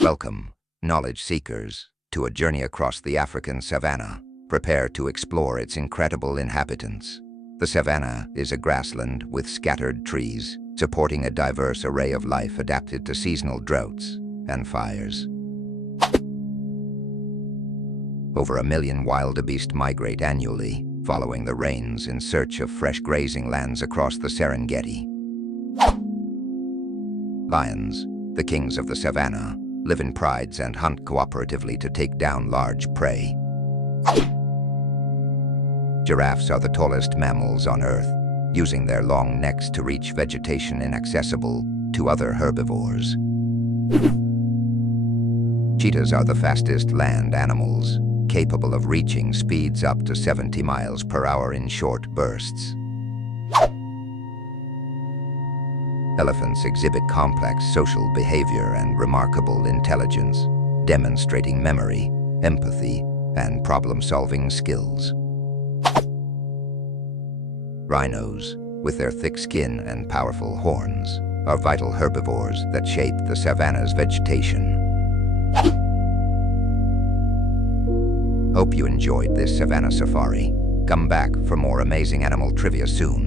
Welcome, knowledge seekers, to a journey across the African savanna. Prepare to explore its incredible inhabitants. The savanna is a grassland with scattered trees, supporting a diverse array of life adapted to seasonal droughts and fires. Over 1 million wildebeest migrate annually, following the rains in search of fresh grazing lands across the Serengeti. Lions, the kings of the savanna, live in prides and hunt cooperatively to take down large prey. Giraffes are the tallest mammals on Earth, using their long necks to reach vegetation inaccessible to other herbivores. Cheetahs are the fastest land animals, capable of reaching speeds up to 70 miles per hour in short bursts. Elephants exhibit complex social behavior and remarkable intelligence, demonstrating memory, empathy, and problem-solving skills. Rhinos, with their thick skin and powerful horns, are vital herbivores that shape the savanna's vegetation. Hope you enjoyed this savanna safari. Come back for more amazing animal trivia soon.